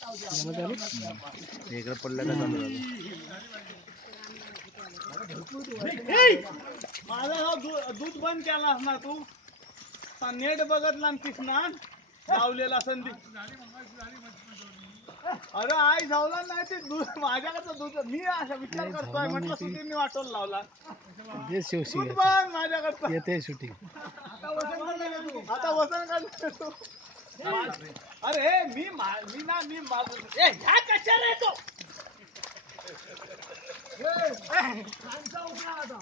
इकडे पडलं का चालू झालं. माझा दूध बंद केला ना तू नेट बघत नाहीस ना लावलेला संधी. अरे आई जावला नाही ते दूध माझ्याकडचं दूध मी असा विचार करतोय म्हटलं सुटींनी वाटोल लावला दूध बंद माझ्याकडचं येते शूटिंग. आता वसन काढ. अरे मी ना मी ह्या कशाला येतो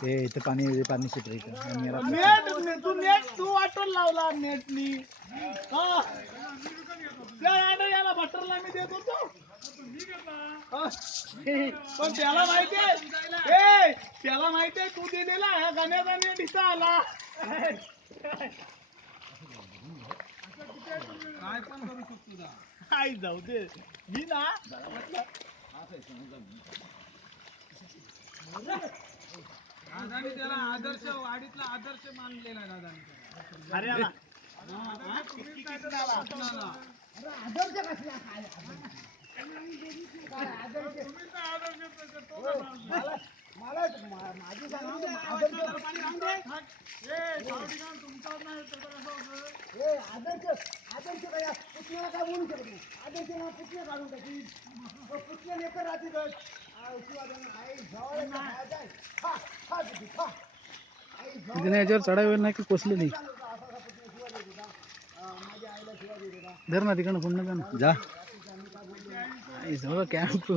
इथं पाणी सुटलं नेट तू वाटून लावला नेटनी याला बटरला मी देत होतो पण त्याला माहितीये तू दिलेला ह्या गाण्याचा नेट इथं आला. काय पण करू शकतो काय जाऊ दे मी ना दादानी त्याला आदर्श वाडीतला आदर्श मानलेला दादानी. अरे आदर्श कसला काय मला माझी आदर्श काय पुतण्याला काय बोलू शकत नाही. आदर्श पुतण्या काढून टाकी पुतण्या नेकर राहते याच्यावर चढावे नाही की कोसले नाही. धर ना तिकडनं पुन्हा जा सगळं कॅम्प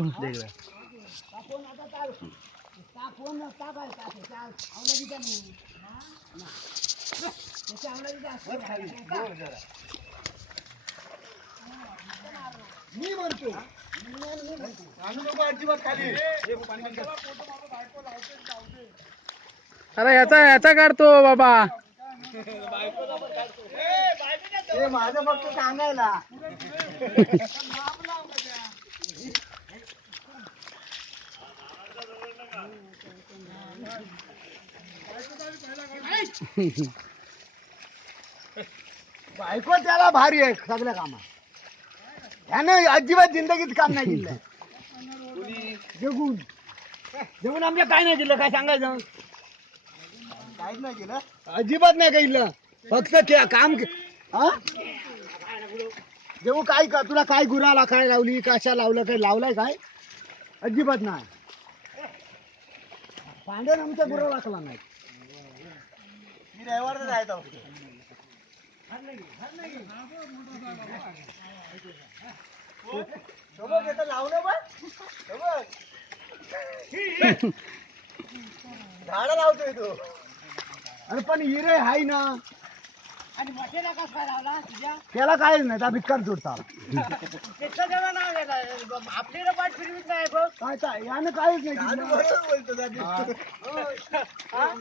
मी म्हणतो अजिबात खाली. अरे याचा काढतो बाबा. माझं फक्त सांगायला बायको त्याला भारी आहे सगळ्या कामात. ह्यानं अजिबात जिंदगीत काम नाही केलं. जेवून आमच्या काय नाही केलं काय सांगायचं. काहीच नाही केलं अजिबात नाही केलं फक्त काम. जेव्हा काय तुला काय गुराला काय लावली कशा लावलं काय लावलाय काय अजिबात नाही. पांढर आमच्या गुरा लागला नाही. मी रविवारच राहतो लावलं पण झाड लावतोय तू. अरे पण हिरे हाय ना आणि मटेला कसा काय लावला तुझ्या त्याला काहीच नाही त्या भिक्कार जोडता आपल्याला पाठ फिरवीत नाही काय काय यानं काहीच नाही.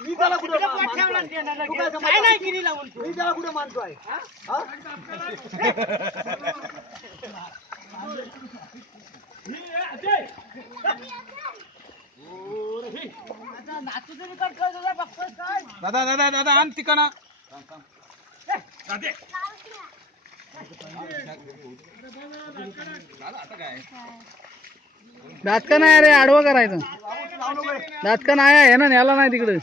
मी त्याला कुठे नाही केली लावून मी त्याला कुठे मानतोय. दादा दादा दादा आण तिकडं दात का नाही रे आडवं करायचं. दात का नाही आहे ना न्याला नाही तिकडे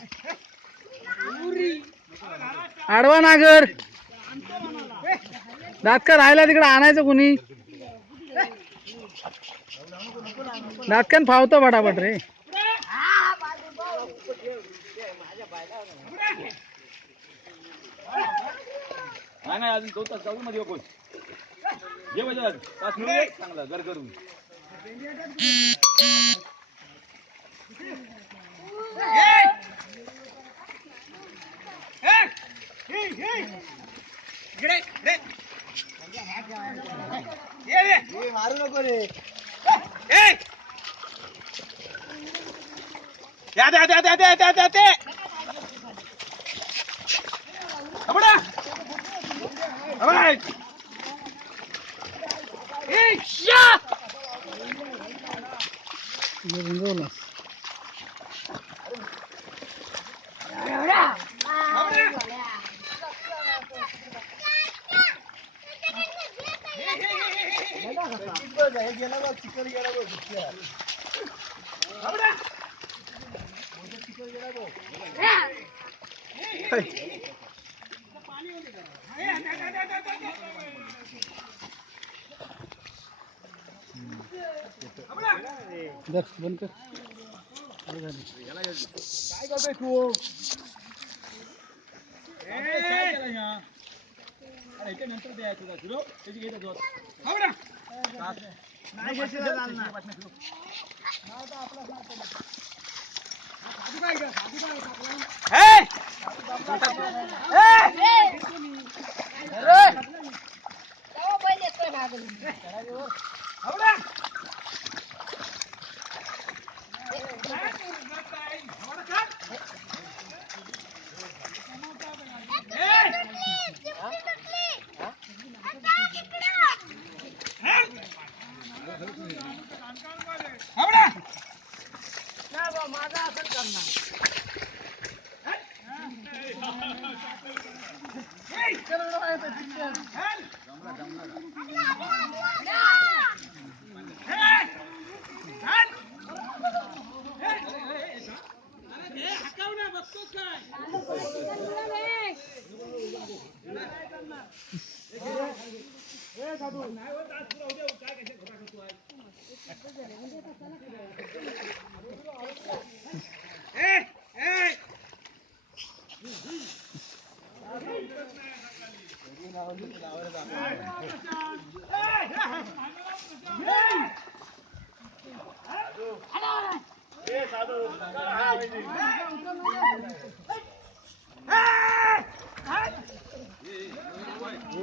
आडवा नागर दात का राहिला तिकडे आणायचं कुणी. दातकन फावतो फटाफट रे. नाही अजून 2 तास जाऊ मध्ये बोल ये बजा 5 मिनिट चांगला घर करून मारू नको रे. द्या द्या द्या द्या द्या द्या द्या ते गेला बघ चिकन गेला बघ चिकन गेला बघ बंद कर काय करतोय तू काय केलं ह्या अरे इथे नंतर द्यायचं तुला सुरू त्याची घेत होतो नाही घ्यायची चालणार नाही तर आपला साधू काय का साधू काय माझा असं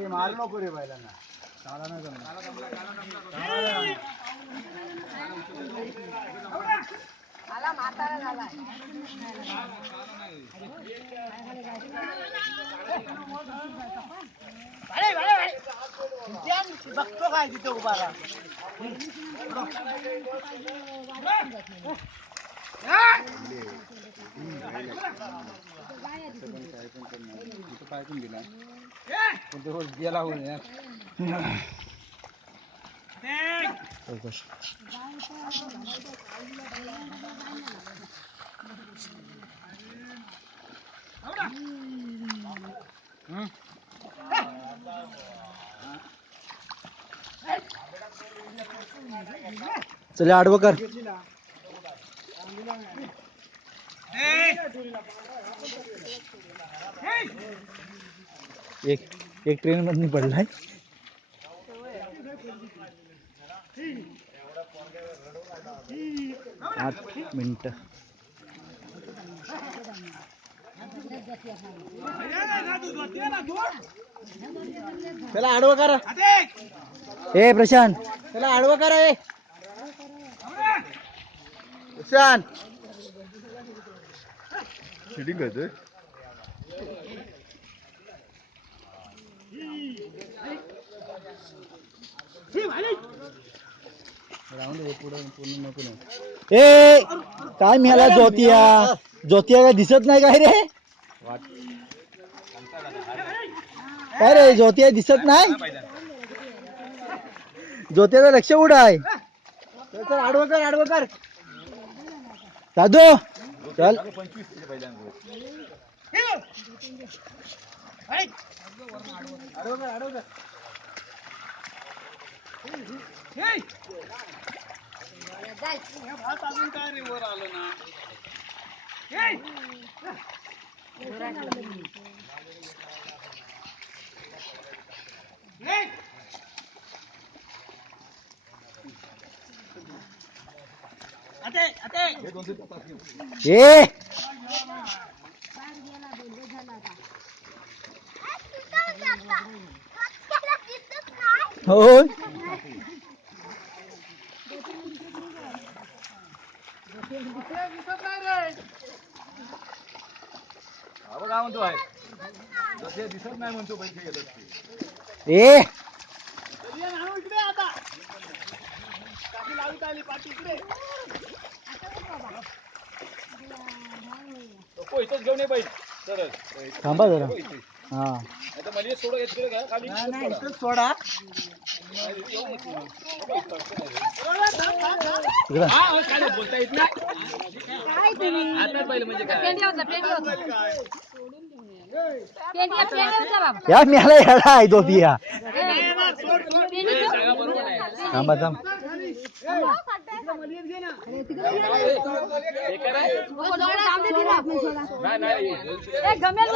मारू नको रे बैलांना चाला नाही म्हातारा झाला बघतो काय तिथे उभा गेला चल आडवं कर एक ट्रेन मध्ये पडलाय 8 मिनिटं त्याला आडवं करा ए प्रशांत त्याला आडवं करा ए प्रशांत शिटिंग करतोय ए काय मिळाला जोतिया काय दिसत नाही काय रे काय रे जोतिया दिसत नाही जोतियाचं लक्ष कुठं आहे आडवं कर साधू चल अजून काय रे वर आलं ना ए हो काय म्हणतो आहे दिसत नाही म्हणतो पैसे गेले ए इकडे आता काठी लावत आली पाठी इकडे इथंच घेऊन ये पाहिजे थांबा जरा हा मला सोडा घेतलं का सोडा इकडं. या मला येडा आहे तो बिया थांबा थांब गमेल